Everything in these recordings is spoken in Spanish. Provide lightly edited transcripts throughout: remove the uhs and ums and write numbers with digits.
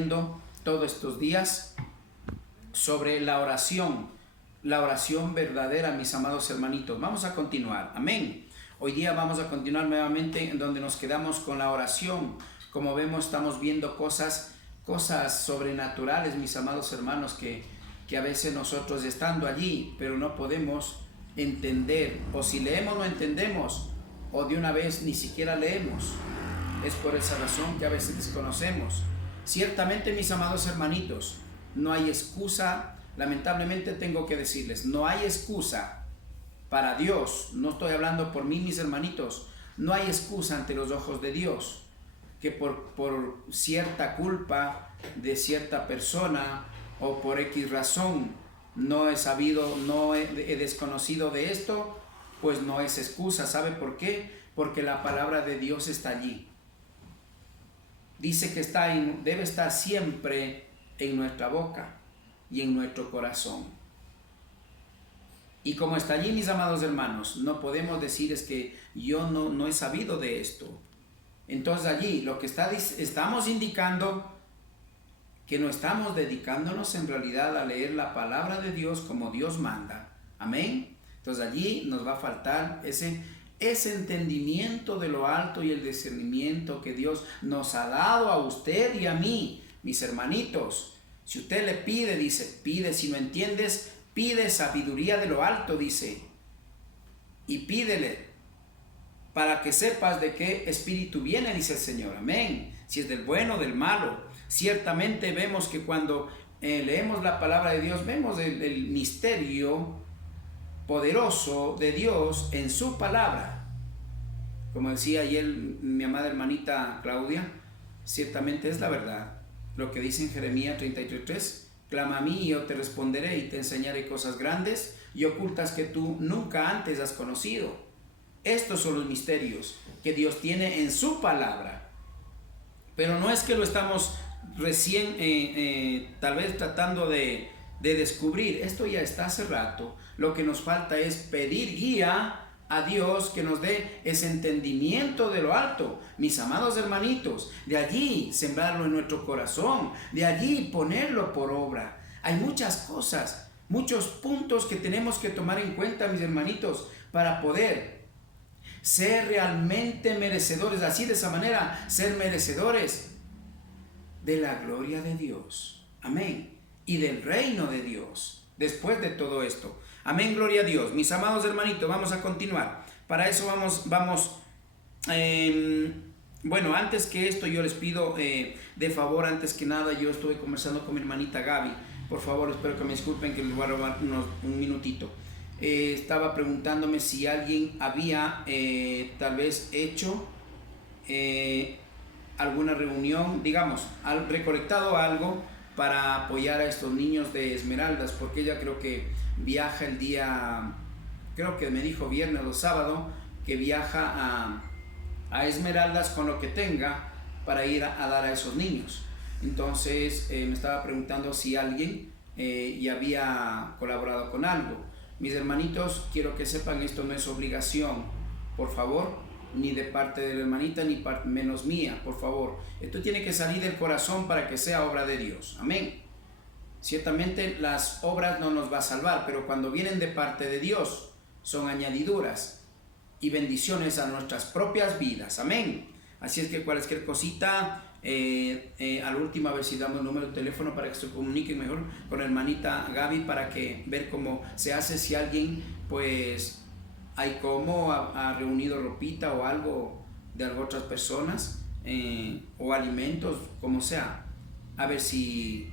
viendo todos estos días sobre la oración verdadera, mis amados hermanitos. Vamos a continuar, amén. Hoy día vamos a continuar nuevamente en donde nos quedamos con la oración. Como vemos, estamos viendo cosas sobrenaturales, mis amados hermanos, que a veces nosotros estando allí, pero no podemos entender, o si leemos no entendemos, o de una vez ni siquiera leemos. Es por esa razón que a veces desconocemos. Ciertamente, mis amados hermanitos, no hay excusa. Lamentablemente tengo que decirles, no hay excusa para Dios. No estoy hablando por mí, mis hermanitos. No hay excusa ante los ojos de Dios que por cierta culpa de cierta persona o por X razón no he sabido, no he desconocido de esto, pues no es excusa. ¿Sabe por qué? Porque la palabra de Dios está allí. Dice que debe estar siempre en nuestra boca y en nuestro corazón. Y como está allí, mis amados hermanos, no podemos decir es que yo no he sabido de esto. Entonces allí lo que estamos indicando que no estamos dedicándonos en realidad a leer la palabra de Dios como Dios manda. Amén. Entonces allí nos va a faltar ese entendimiento de lo alto y el discernimiento que Dios nos ha dado a usted y a mí, mis hermanitos. Si usted le pide, dice, pide. Si no entiendes, pide sabiduría de lo alto, dice. Y pídele para que sepas de qué espíritu viene, dice el Señor. Amén. Si es del bueno o del malo. Ciertamente vemos que cuando leemos la palabra de Dios, vemos el misterio poderoso de Dios en su palabra. Como decía ayer mi amada hermanita Claudia, ciertamente es la verdad. Lo que dice en Jeremías 33:3, clama a mí y yo te responderé y te enseñaré cosas grandes y ocultas que tú nunca antes has conocido. Estos son los misterios que Dios tiene en su palabra. Pero no es que lo estamos recién tal vez tratando de descubrir. Esto ya está hace rato. Lo que nos falta es pedir guía a Dios que nos dé ese entendimiento de lo alto, mis amados hermanitos. De allí sembrarlo en nuestro corazón, de allí ponerlo por obra. Hay muchas cosas, muchos puntos que tenemos que tomar en cuenta, mis hermanitos, para poder ser realmente merecedores, así de esa manera, ser merecedores de la gloria de Dios. Amén. Y del reino de Dios, después de todo esto. Amén, gloria a Dios. Mis amados hermanitos, vamos a continuar. Para eso bueno, antes que esto yo les pido de favor, antes que nada, yo estuve conversando con mi hermanita Gaby. Por favor, espero que me disculpen que les voy a robar un minutito. Estaba preguntándome si alguien había tal vez hecho alguna reunión, digamos, recolectado algo para apoyar a estos niños de Esmeraldas, porque ella creo que viaja el día, creo que me dijo viernes o sábado, que viaja a Esmeraldas con lo que tenga para ir a dar a esos niños. Entonces me estaba preguntando si alguien ya había colaborado con algo. Mis hermanitos, quiero que sepan, esto no es obligación, por favor, ni de parte de la hermanita, ni menos mía, por favor. Esto tiene que salir del corazón para que sea obra de Dios. Amén. Ciertamente las obras no nos va a salvar, pero cuando vienen de parte de Dios, son añadiduras y bendiciones a nuestras propias vidas. Amén. Así es que cualquier cosita, a la última, a ver si damos el número de teléfono para que se comuniquen mejor con la hermanita Gaby, para que ver cómo se hace, si alguien pues hay como ha reunido ropita o algo de otras personas, o alimentos, como sea, a ver si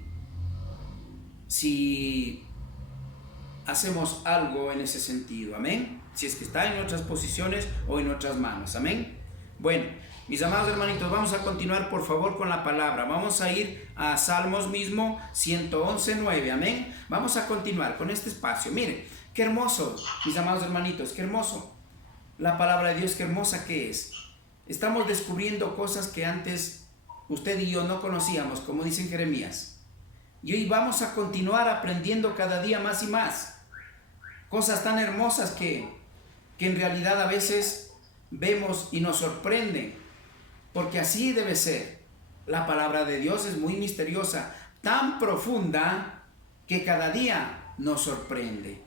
hacemos algo en ese sentido. Amén. Si es que está en nuestras posiciones o en nuestras manos. Amén. Bueno, mis amados hermanitos, vamos a continuar por favor con la palabra. Vamos a ir a Salmos mismo 111:9. Amén. Vamos a continuar con este espacio. Miren, qué hermoso, mis amados hermanitos, qué hermoso. La palabra de Dios, qué hermosa que es. Estamos descubriendo cosas que antes usted y yo no conocíamos, como dice en Jeremías. Y hoy vamos a continuar aprendiendo cada día más y más. Cosas tan hermosas que en realidad a veces vemos y nos sorprenden, porque así debe ser. La palabra de Dios es muy misteriosa, tan profunda que cada día nos sorprende.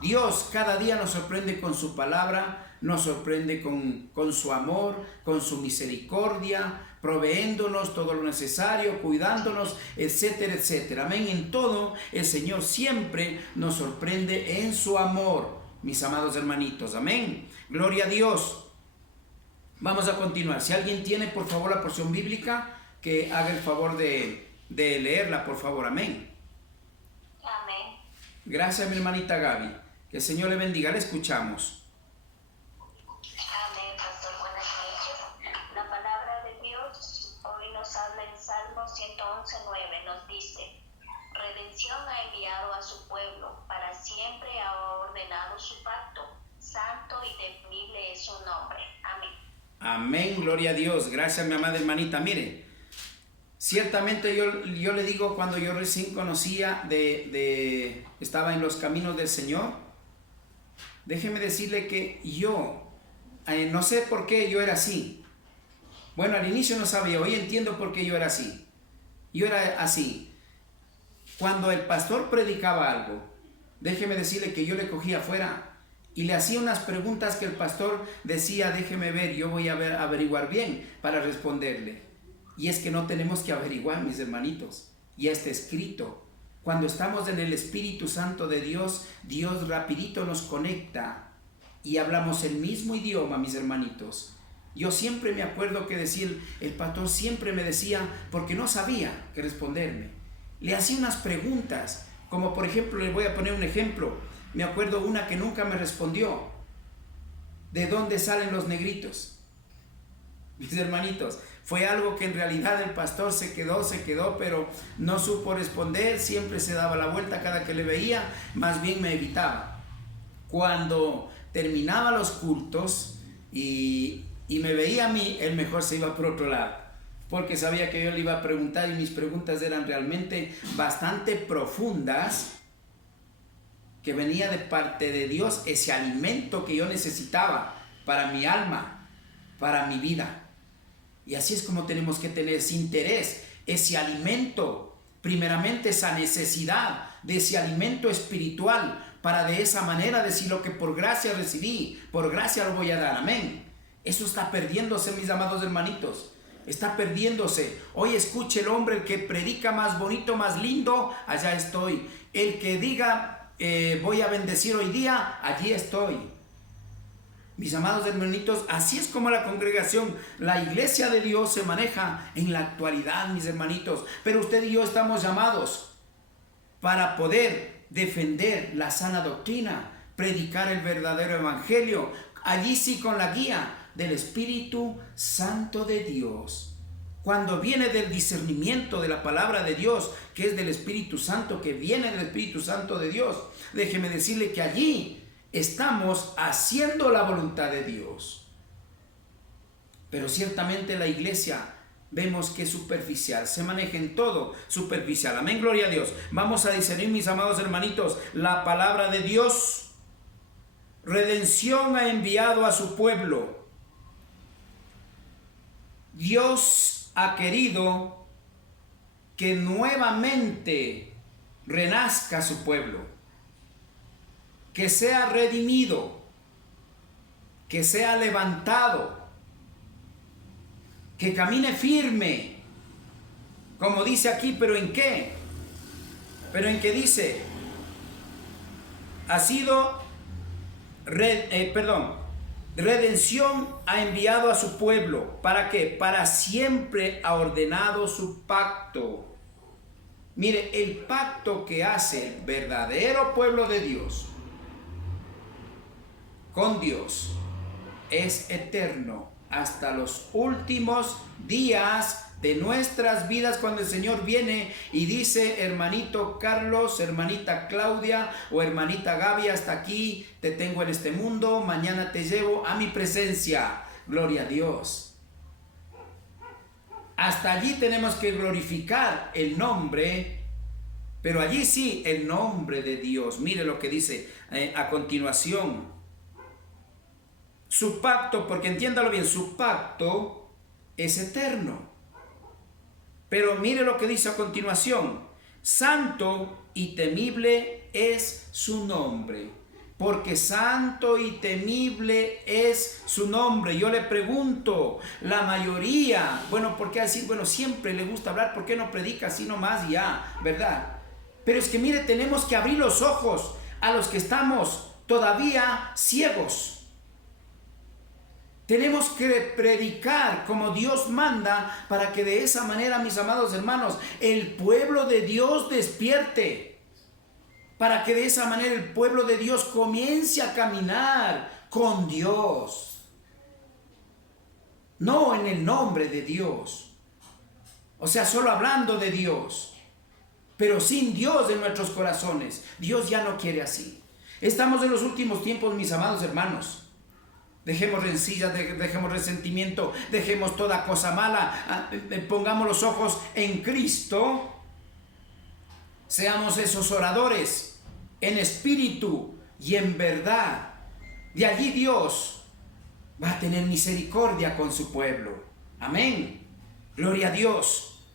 Dios cada día nos sorprende con su palabra, nos sorprende con su amor, con su misericordia, proveéndonos todo lo necesario, cuidándonos, etcétera, etcétera. Amén. En todo, el Señor siempre nos sorprende en su amor, mis amados hermanitos. Amén. Gloria a Dios. Vamos a continuar. Si alguien tiene, por favor, la porción bíblica, que haga el favor de leerla, por favor. Amén. Amén. Gracias, mi hermanita Gaby. Que el Señor le bendiga. Le escuchamos. Amén, pastor. Buenas noches. La palabra de Dios hoy nos habla en Salmo 111:9. Nos dice: redención ha enviado a su pueblo, para siempre ha ordenado su pacto. Santo y temible es su nombre. Amén. Amén, gloria a Dios. Gracias, mi amada hermanita. Mire, ciertamente yo le digo, cuando yo recién conocía estaba en los caminos del Señor, déjeme decirle que yo, no sé por qué yo era así. Bueno, al inicio no sabía, hoy entiendo por qué yo era así. Yo era así. Cuando el pastor predicaba algo, déjeme decirle que yo le cogía afuera y le hacía unas preguntas que el pastor decía, déjeme ver, yo voy a averiguar bien para responderle. Y es que no tenemos que averiguar, mis hermanitos. Ya está escrito. Cuando estamos en el Espíritu Santo de Dios, Dios rapidito nos conecta y hablamos el mismo idioma, mis hermanitos. Yo siempre me acuerdo que decía, el pastor siempre me decía, porque no sabía qué responderme. Le hacía unas preguntas, como por ejemplo, les voy a poner un ejemplo. Me acuerdo una que nunca me respondió. ¿De dónde salen los negritos? Mis hermanitos, fue algo que en realidad el pastor se quedó, pero no supo responder, siempre se daba la vuelta cada que le veía, más bien me evitaba. Cuando terminaba los cultos y me veía a mí, él mejor se iba por otro lado, porque sabía que yo le iba a preguntar y mis preguntas eran realmente bastante profundas, que venía de parte de Dios, ese alimento que yo necesitaba para mi alma, para mi vida. Y así es como tenemos que tener ese interés, ese alimento, primeramente esa necesidad de ese alimento espiritual, para de esa manera decir lo que por gracia recibí, por gracia lo voy a dar. Amén. Eso está perdiéndose, mis amados hermanitos. Está perdiéndose. Hoy escuche el hombre, el que predica más bonito, más lindo, allá estoy. El que diga voy a bendecir hoy día, allí estoy. Mis amados hermanitos, así es como la congregación, la iglesia de Dios se maneja en la actualidad, mis hermanitos. Pero usted y yo estamos llamados para poder defender la sana doctrina, predicar el verdadero evangelio, allí sí con la guía del Espíritu Santo de Dios. Cuando viene del discernimiento de la palabra de Dios, que es del Espíritu Santo, que viene del Espíritu Santo de Dios, déjeme decirle que allí estamos haciendo la voluntad de Dios. Pero ciertamente la iglesia vemos que es superficial, se maneja en todo superficial. Amén, gloria a Dios. Vamos a discernir, mis amados hermanitos, la palabra de Dios. Redención ha enviado a su pueblo. Dios ha querido que nuevamente renazca su pueblo, que sea redimido, que sea levantado, que camine firme, como dice aquí. ¿Pero en qué? Pero en qué dice, ha sido redención ha enviado a su pueblo. ¿Para qué? Para siempre ha ordenado su pacto. Mire, el pacto que hace el verdadero pueblo de Dios con Dios es eterno hasta los últimos días de nuestras vidas, cuando el Señor viene y dice, hermanito Carlos, hermanita Claudia o hermanita Gaby, hasta aquí te tengo en este mundo, mañana te llevo a mi presencia. Gloria a Dios. Hasta allí tenemos que glorificar el nombre, pero allí sí el nombre de Dios. Mire lo que dice a continuación. Su pacto, porque entiéndalo bien, su pacto es eterno. Pero mire lo que dice a continuación. Santo y temible es su nombre. Porque santo y temible es su nombre. Yo le pregunto, la mayoría, bueno, ¿por qué decir? Bueno, siempre le gusta hablar, ¿por qué no predica así nomás y ya? ¿Verdad? Pero es que mire, tenemos que abrir los ojos a los que estamos todavía ciegos. Tenemos que predicar como Dios manda para que de esa manera, mis amados hermanos, el pueblo de Dios despierte. Para que de esa manera el pueblo de Dios comience a caminar con Dios. No en el nombre de Dios. O sea, solo hablando de Dios. Pero sin Dios en nuestros corazones. Dios ya no quiere así. Estamos en los últimos tiempos, mis amados hermanos. Dejemos rencillas, dejemos resentimiento, dejemos toda cosa mala, pongamos los ojos en Cristo, seamos esos oradores en espíritu y en verdad. De allí Dios va a tener misericordia con su pueblo. Amén. Gloria a Dios.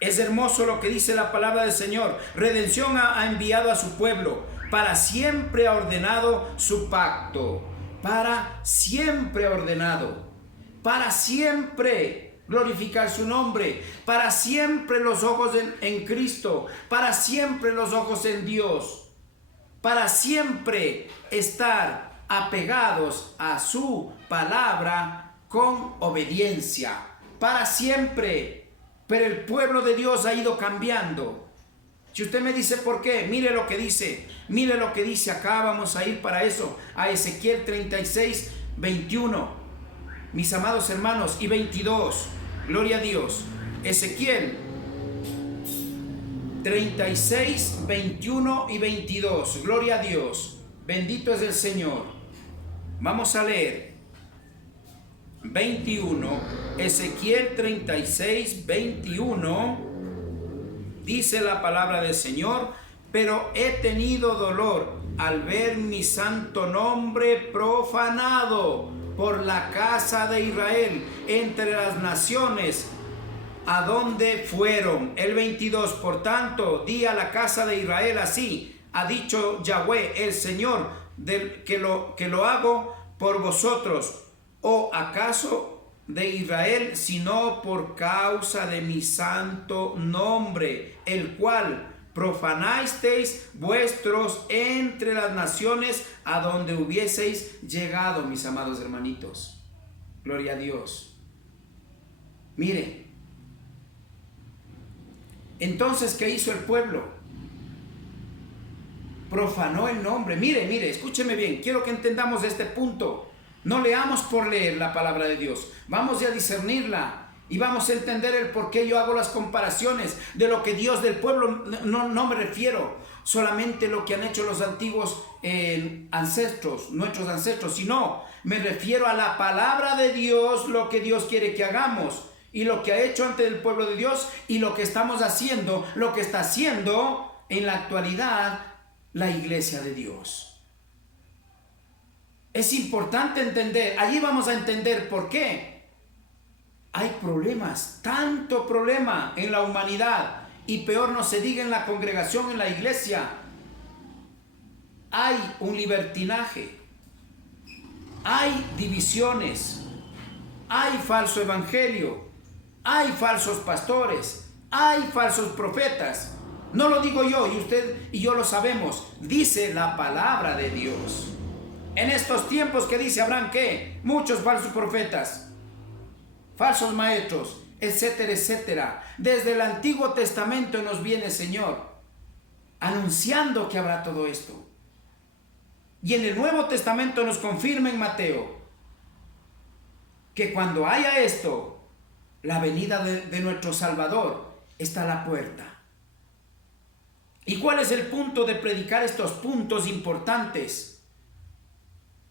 Es hermoso lo que dice la palabra del Señor. Redención ha enviado a su pueblo. Para siempre ha ordenado su pacto. Para siempre ordenado, para siempre glorificar su nombre, para siempre los ojos en Cristo, para siempre los ojos en Dios, para siempre estar apegados a su palabra con obediencia, para siempre. Pero el pueblo de Dios ha ido cambiando. Si usted me dice por qué, mire lo que dice. Mire lo que dice acá, vamos a ir para eso, a Ezequiel 36, 21. Mis amados hermanos, y 22. Gloria a Dios. Ezequiel 36, 21 y 22. Gloria a Dios. Bendito es el Señor. Vamos a leer. 21. Ezequiel 36, 21. Dice la palabra del Señor. Pero he tenido dolor al ver mi santo nombre profanado por la casa de Israel entre las naciones a donde fueron. El 22. Por tanto, di a la casa de Israel así: ha dicho Yahweh el Señor, que lo hago por vosotros. ¿O acaso de Israel, sino por causa de mi santo nombre, el cual profanasteis vuestros entre las naciones a donde hubieseis llegado, mis amados hermanitos? Gloria a Dios. Mire, entonces, ¿qué hizo el pueblo? Profanó el nombre. Mire, escúcheme bien, quiero que entendamos este punto. No leamos por leer la palabra de Dios, vamos a discernirla. Y vamos a entender el por qué yo hago las comparaciones de lo que Dios del pueblo. No me refiero solamente a lo que han hecho los antiguos ancestros, nuestros ancestros, sino me refiero a la palabra de Dios, lo que Dios quiere que hagamos y lo que ha hecho ante el pueblo de Dios y lo que estamos haciendo, lo que está haciendo en la actualidad la iglesia de Dios. Es importante entender, allí vamos a entender por qué. Hay problemas, tanto problema en la humanidad y peor no se diga en la congregación, en la iglesia. Hay un libertinaje, hay divisiones, hay falso evangelio, hay falsos pastores, hay falsos profetas. No lo digo yo, y usted y yo lo sabemos, dice la palabra de Dios. En estos tiempos que dice Abraham que muchos falsos profetas, falsos maestros, etcétera, etcétera. Desde el Antiguo Testamento nos viene, Señor, anunciando que habrá todo esto. Y en el Nuevo Testamento nos confirma en Mateo que cuando haya esto, la venida de nuestro Salvador está a la puerta. ¿Y cuál es el punto de predicar estos puntos importantes?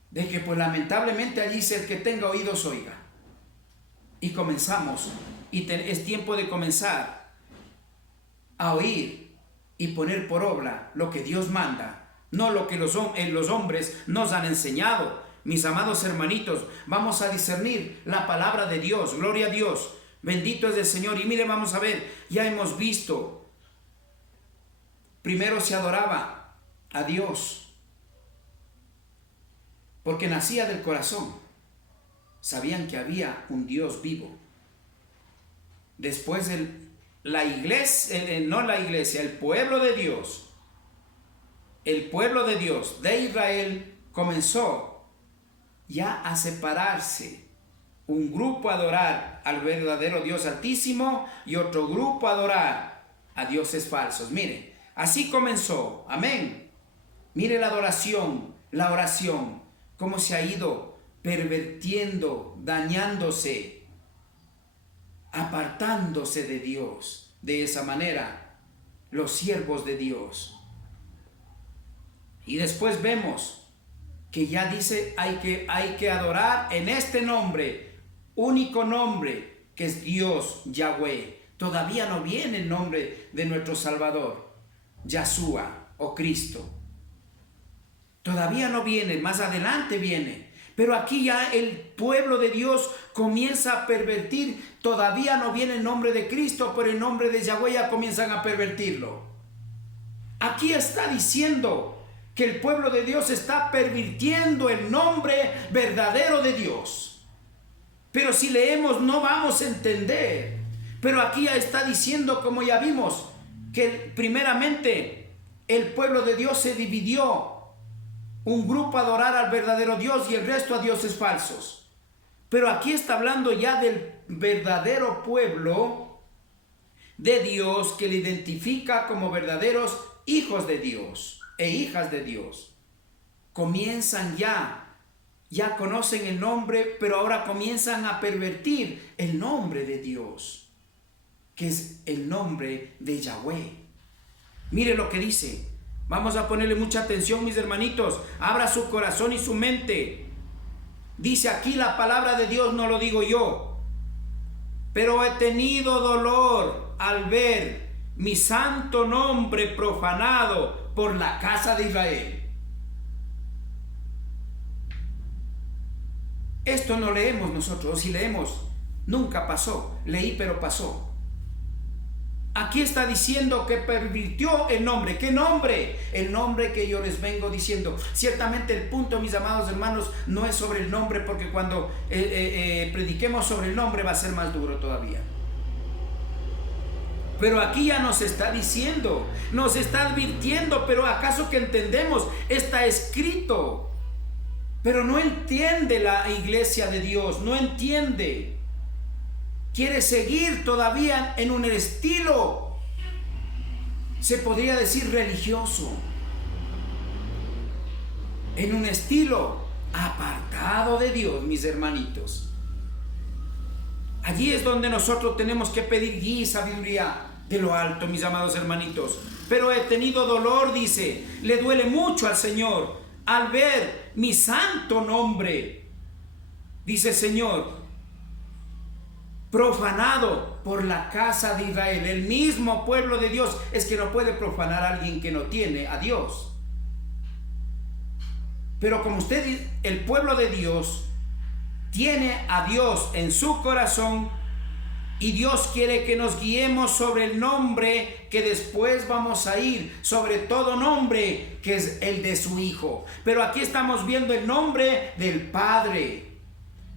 De que pues lamentablemente allí dice: el que tenga oídos oiga. Y comenzamos, y es tiempo de comenzar a oír y poner por obra lo que Dios manda, no lo que los hombres nos han enseñado. Mis amados hermanitos, vamos a discernir la palabra de Dios. Gloria a Dios. Bendito es el Señor. Y mire, vamos a ver, ya hemos visto. Primero se adoraba a Dios, porque nacía del corazón. Sabían que había un Dios vivo. Después la iglesia, el pueblo de Dios, de Israel comenzó ya a separarse. Un grupo a adorar al verdadero Dios Altísimo y otro grupo a adorar a dioses falsos. Mire, así comenzó. Amén. Mire la adoración, la oración, cómo se ha ido pervirtiendo, dañándose, apartándose de Dios. De esa manera, los siervos de Dios. Y después vemos que ya dice, hay que adorar en este nombre, único nombre, que es Dios, Yahweh. Todavía no viene el nombre de nuestro Salvador, Yahshua o Cristo. Todavía no viene, más adelante viene. Pero aquí ya el pueblo de Dios comienza a pervertir. Todavía no viene el nombre de Cristo, pero el nombre de Yahweh ya comienzan a pervertirlo. Aquí está diciendo que el pueblo de Dios está pervirtiendo el nombre verdadero de Dios. Pero si leemos no vamos a entender. Pero aquí ya está diciendo, como ya vimos, que primeramente el pueblo de Dios se dividió. Un grupo a adorar al verdadero Dios y el resto a dioses falsos. Pero aquí está hablando ya del verdadero pueblo de Dios, que le identifica como verdaderos hijos de Dios e hijas de Dios. Comienzan ya conocen el nombre, pero ahora comienzan a pervertir el nombre de Dios, que es el nombre de Yahweh. Mire lo que dice. Vamos a ponerle mucha atención, mis hermanitos. Abra su corazón y su mente. Dice aquí la palabra de Dios, no lo digo yo. Pero he tenido dolor al ver mi santo nombre profanado por la casa de Israel. Esto no leemos nosotros, o si leemos, nunca pasó. Leí, pero pasó. Aquí está diciendo que pervirtió el nombre. ¿Qué nombre? El nombre que yo les vengo diciendo. Ciertamente el punto, mis amados hermanos, no es sobre el nombre, porque cuando prediquemos sobre el nombre va a ser más duro todavía. Pero aquí ya nos está diciendo, nos está advirtiendo, pero ¿acaso que entendemos? Está escrito. Pero no entiende la iglesia de Dios, no entiende. Quiere seguir todavía en un estilo, se podría decir religioso, en un estilo apartado de Dios, mis hermanitos. Allí es donde nosotros tenemos que pedir guía y sabiduría de lo alto, mis amados hermanitos. Pero he tenido dolor, dice, le duele mucho al Señor al ver mi santo nombre, dice el Señor, profanado por la casa de Israel. El mismo pueblo de Dios. Es que no puede profanar a alguien que no tiene a Dios. Pero como usted, el pueblo de Dios tiene a Dios en su corazón, y Dios quiere que nos guiemos sobre el nombre que después vamos a ir, sobre todo nombre que es el de su Hijo. Pero aquí estamos viendo el nombre del Padre.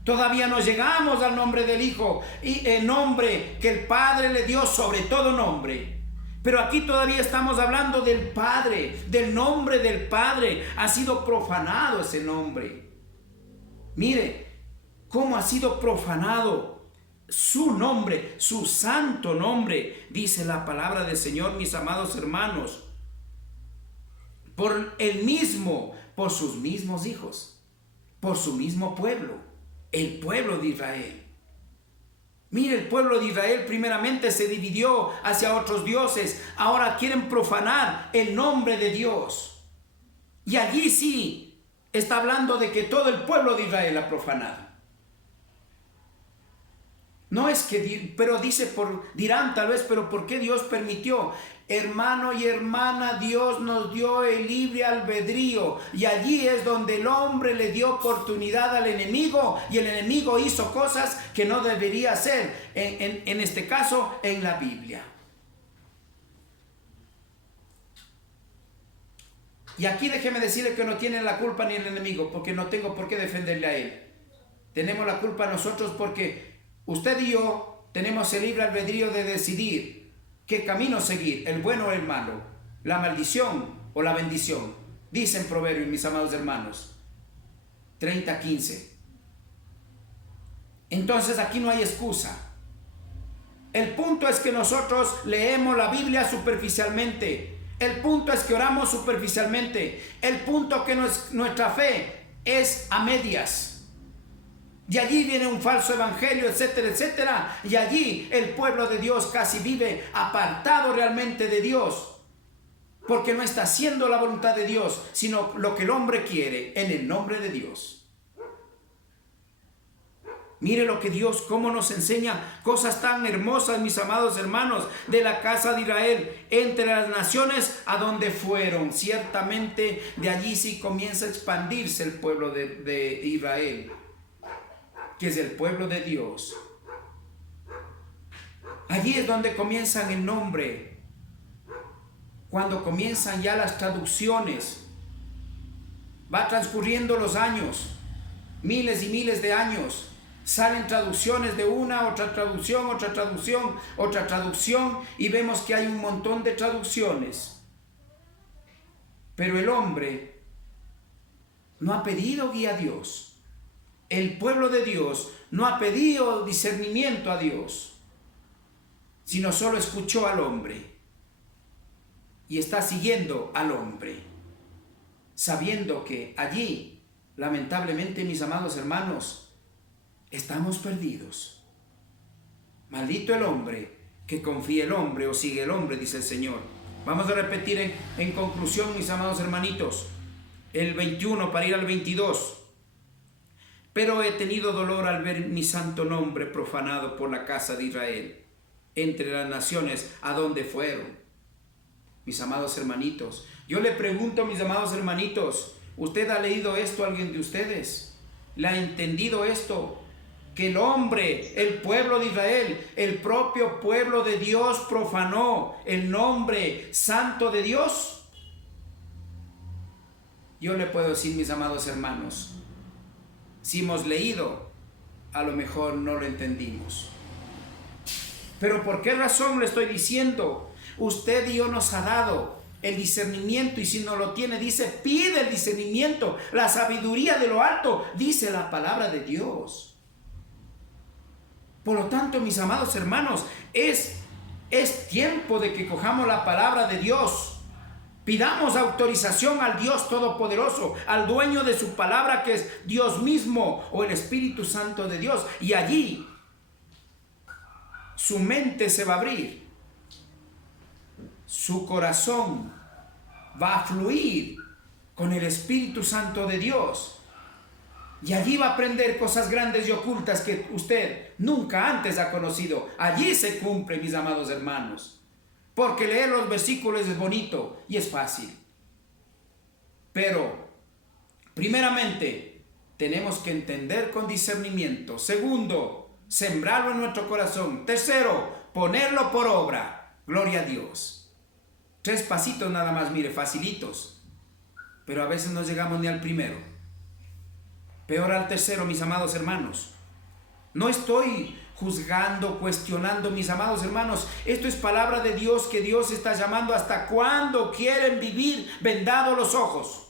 Todavía no llegamos al nombre del Hijo y el nombre que el Padre le dio sobre todo nombre. Pero aquí todavía estamos hablando del Padre, del nombre del Padre. Ha sido profanado ese nombre. Mire cómo ha sido profanado su nombre, su santo nombre, dice la palabra del Señor, mis amados hermanos, por el mismo, por sus mismos hijos, por su mismo pueblo. El pueblo de Israel. Mire, el pueblo de Israel primeramente se dividió hacia otros dioses. Ahora quieren profanar el nombre de Dios. Y allí sí está hablando de que todo el pueblo de Israel ha profanado. No es que, pero dice, dirán tal vez, pero ¿por qué Dios permitió? Hermano y hermana, Dios nos dio el libre albedrío, y allí es donde el hombre le dio oportunidad al enemigo, y el enemigo hizo cosas que no debería hacer, en este caso en la Biblia. Y aquí déjeme decirle que no tiene la culpa ni el enemigo, porque no tengo por qué defenderle a él. Tenemos la culpa nosotros porque usted y yo tenemos el libre albedrío de decidir qué camino seguir, el bueno o el malo, la maldición o la bendición. Dicen Proverbios, mis amados hermanos, 30:15. Entonces aquí no hay excusa. El punto es que nosotros leemos la Biblia superficialmente. El punto es que oramos superficialmente. El punto que nuestra fe es a medias. Y allí viene un falso evangelio, etcétera, etcétera. Y allí el pueblo de Dios casi vive apartado realmente de Dios, porque no está haciendo la voluntad de Dios, sino lo que el hombre quiere en el nombre de Dios. Mire lo que Dios, cómo nos enseña cosas tan hermosas, mis amados hermanos, de la casa de Israel, entre las naciones a donde fueron. Ciertamente de allí sí comienza a expandirse el pueblo de Israel, que es el pueblo de Dios. Allí es donde comienzan el nombre, cuando comienzan ya las traducciones. Va transcurriendo los años, miles y miles de años. Salen traducciones de una, otra traducción, otra traducción, otra traducción, y vemos que hay un montón de traducciones. Pero el hombre no ha pedido guía a Dios. El pueblo de Dios no ha pedido discernimiento a Dios, sino solo escuchó al hombre y está siguiendo al hombre, sabiendo que allí, lamentablemente, mis amados hermanos, estamos perdidos. Maldito el hombre que confía el hombre o sigue el hombre, dice el Señor. Vamos a repetir en conclusión, mis amados hermanitos, el 21 para ir al 22. Pero he tenido dolor al ver mi santo nombre profanado por la casa de Israel, entre las naciones a donde fueron. Mis amados hermanitos, yo le pregunto, mis amados hermanitos, ¿usted ha leído esto, alguien de ustedes? ¿Le ha entendido esto? Que el hombre, el pueblo de Israel, el propio pueblo de Dios profanó el nombre santo de Dios. Yo le puedo decir, mis amados hermanos, si hemos leído, a lo mejor no lo entendimos. Pero ¿por qué razón le estoy diciendo? Usted y yo nos ha dado el discernimiento, y si no lo tiene, dice, pide el discernimiento, la sabiduría de lo alto, dice la palabra de Dios. Por lo tanto, mis amados hermanos, es tiempo de que cojamos la palabra de Dios. Pidamos autorización al Dios Todopoderoso, al dueño de su palabra, que es Dios mismo o el Espíritu Santo de Dios. Y allí su mente se va a abrir, su corazón va a fluir con el Espíritu Santo de Dios. Y allí va a aprender cosas grandes y ocultas que usted nunca antes ha conocido. Allí se cumple, mis amados hermanos. Porque leer los versículos es bonito y es fácil. Pero, primeramente, tenemos que entender con discernimiento. Segundo, sembrarlo en nuestro corazón. Tercero, ponerlo por obra. Gloria a Dios. 3 pasitos nada más, mire, facilitos. Pero a veces no llegamos ni al primero. Peor al tercero, mis amados hermanos. No estoy juzgando, cuestionando, mis amados hermanos. Esto es palabra de Dios, que Dios está llamando. ¿Hasta cuándo quieren vivir vendados los ojos?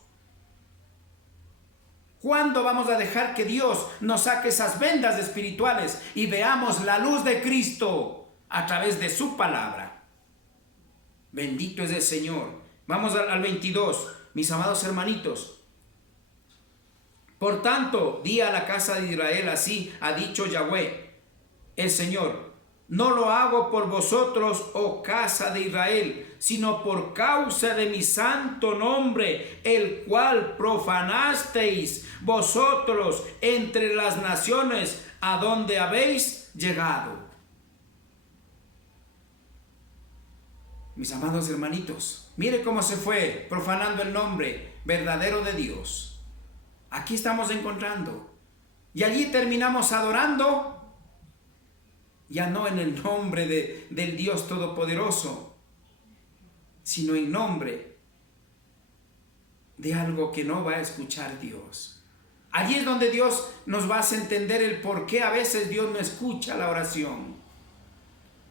¿Cuándo vamos a dejar que Dios nos saque esas vendas espirituales y veamos la luz de Cristo a través de su palabra? Bendito es el Señor. Vamos al 22, mis amados hermanitos. Por tanto, di a la casa de Israel, así ha dicho Yahweh, el Señor: no lo hago por vosotros, oh casa de Israel, sino por causa de mi santo nombre, el cual profanasteis vosotros entre las naciones a donde habéis habéis llegado. Mis amados hermanitos, mire cómo se fue profanando el nombre verdadero de Dios. Aquí estamos encontrando. Y allí terminamos adorando, ya no en el nombre del Dios Todopoderoso, sino en nombre de algo que no va a escuchar Dios. Allí es donde Dios nos va a hacer entender el por qué a veces Dios no escucha la oración.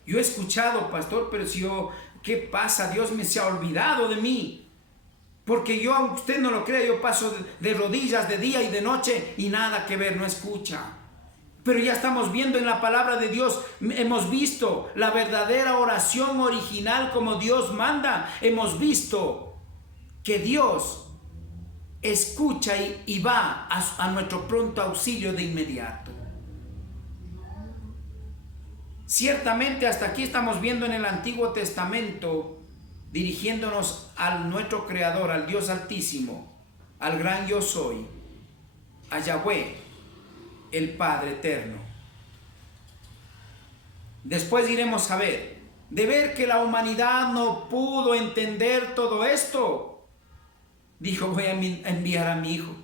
Yo he escuchado, pastor, pero si yo, ¿qué pasa? Dios se ha olvidado de mí. Porque yo, aunque usted no lo crea, yo paso de rodillas de día y de noche y nada que ver, no escucha. Pero ya estamos viendo en la palabra de Dios, hemos visto la verdadera oración original como Dios manda. Hemos visto que Dios escucha y va a nuestro pronto auxilio de inmediato. Ciertamente hasta aquí estamos viendo en el Antiguo Testamento, dirigiéndonos a nuestro Creador, al Dios Altísimo, al gran yo soy, a Yahweh, el Padre Eterno. Después iremos a ver, de ver que la humanidad no pudo entender todo esto, dijo: voy a enviar a mi Hijo.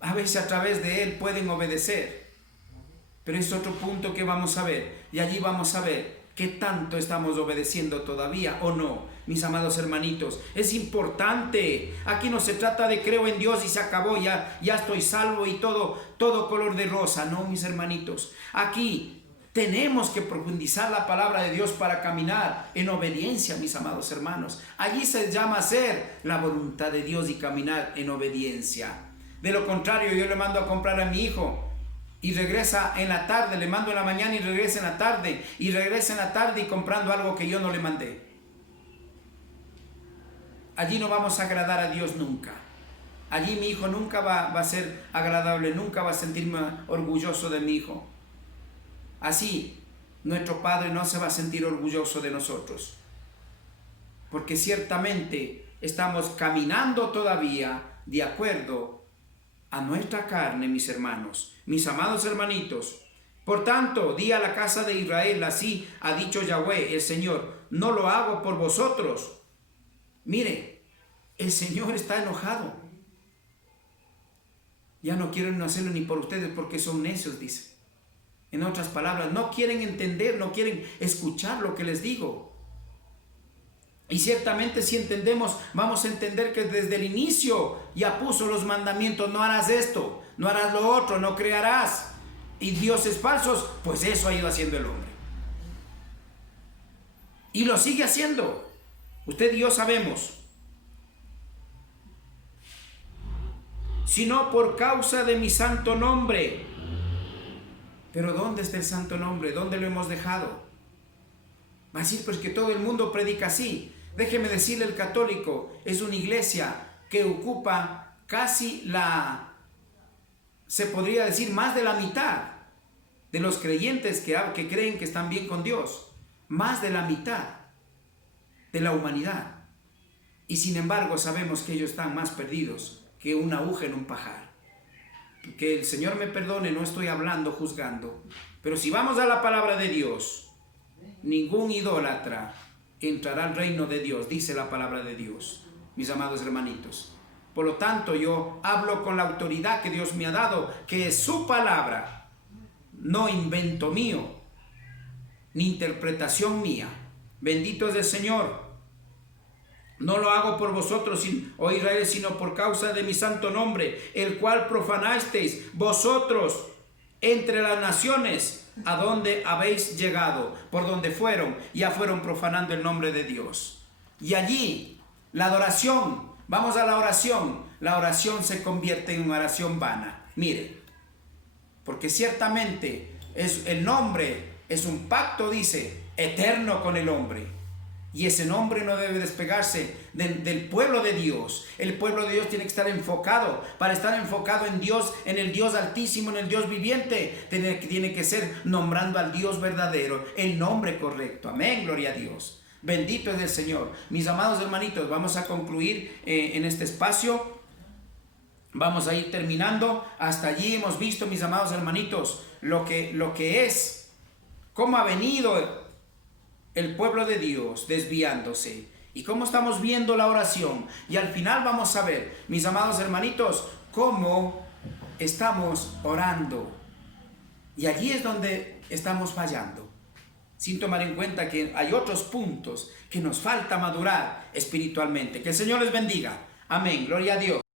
A veces a través de Él pueden obedecer, pero es otro punto que vamos a ver, y allí vamos a ver qué tanto estamos obedeciendo todavía o no, mis amados hermanitos. Es importante. Aquí no se trata de creo en Dios y se acabó, ya estoy salvo y todo color de rosa. No, mis hermanitos. Aquí tenemos que profundizar la palabra de Dios para caminar en obediencia, mis amados hermanos. Allí se llama hacer la voluntad de Dios y caminar en obediencia. De lo contrario, yo le mando a comprar a mi hijo y regresa en la tarde, le mando en la mañana y regresa en la tarde, y regresa en la tarde y comprando algo que yo no le mandé. Allí no vamos a agradar a Dios nunca. Allí mi hijo nunca va a ser agradable, nunca va a sentirme orgulloso de mi hijo. Así, nuestro Padre no se va a sentir orgulloso de nosotros, porque ciertamente estamos caminando todavía de acuerdo a nuestra carne, mis hermanos, mis amados hermanitos. Por tanto, di a la casa de Israel: así ha dicho Yahweh, el Señor, no lo hago por vosotros. Mire, el Señor está enojado. Ya no quieren hacerlo ni por ustedes porque son necios, dice. En otras palabras, no quieren entender, no quieren escuchar lo que les digo. Y ciertamente si entendemos, vamos a entender que desde el inicio ya puso los mandamientos: no harás esto, no harás lo otro, no crearás. Y dioses falsos, pues eso ha ido haciendo el hombre. Y lo sigue haciendo. Usted y yo sabemos. Sino por causa de mi santo nombre. Pero ¿dónde está el santo nombre? ¿Dónde lo hemos dejado? Va a decir, pues que todo el mundo predica así. Déjeme decirle, el católico es una iglesia que ocupa casi se podría decir más de la mitad de los creyentes que creen que están bien con Dios. Más de la mitad de la humanidad. Y sin embargo sabemos que ellos están más perdidos que una aguja en un pajar. Que el Señor me perdone, no estoy hablando, juzgando. Pero si vamos a la palabra de Dios, ningún idólatra entrará al reino de Dios, dice la palabra de Dios, mis amados hermanitos. Por lo tanto, yo hablo con la autoridad que Dios me ha dado, que es su palabra, no invento mío, ni interpretación mía. Bendito es el Señor. No lo hago por vosotros, oh Israel, sino por causa de mi santo nombre, el cual profanasteis vosotros entre las naciones, a donde habéis llegado, por donde fueron, ya fueron profanando el nombre de Dios. Y allí, la adoración, vamos a la oración se convierte en una oración vana. Mire, porque ciertamente el nombre es un pacto, dice, eterno con el hombre. Y ese nombre no debe despegarse del pueblo de Dios. El pueblo de Dios tiene que estar enfocado. Para estar enfocado en Dios, en el Dios altísimo, en el Dios viviente, tiene que ser nombrando al Dios verdadero, el nombre correcto. Amén, gloria a Dios. Bendito es el Señor. Mis amados hermanitos, vamos a concluir en este espacio. Vamos a ir terminando. Hasta allí hemos visto, mis amados hermanitos, lo que es, cómo ha venido el pueblo de Dios desviándose y cómo estamos viendo la oración. Y al final vamos a ver, mis amados hermanitos, cómo estamos orando. Y allí es donde estamos fallando, sin tomar en cuenta que hay otros puntos que nos falta madurar espiritualmente. Que el Señor les bendiga. Amén. Gloria a Dios.